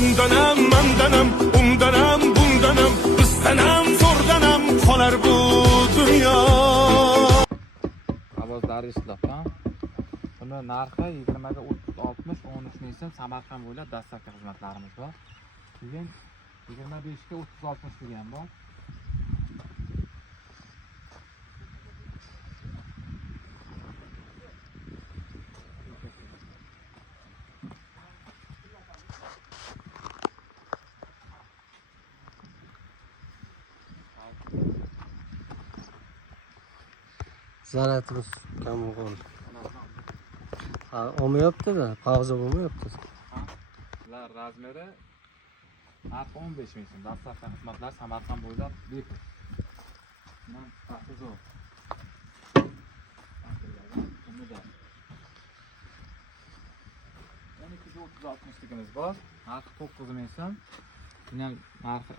Andanam, mandanam, undanam, bundanam, bizdanam, zo'rdanam qolar bu dunyo. Ovozlari ishlab, ha? Buni narxi 20 ga 30-60, 13 so'm Samarqand bo'ylab dastlabki xizmatlarimiz bor. Keyin 25 ga 30-60 degan bor. Zaratimiz kam bo'lgan. Ha, olmayapti-da, qog'ozi bo'lmayapti. Bular razmeri narxi 15 ming so'm. Dastlabki xizmatlar Samarqand bo'ylab bepul. Bundan farqi zo'r. 12 ga 30-60 ligimiz bor. Narxi 9 ming so'm. Bundan narxi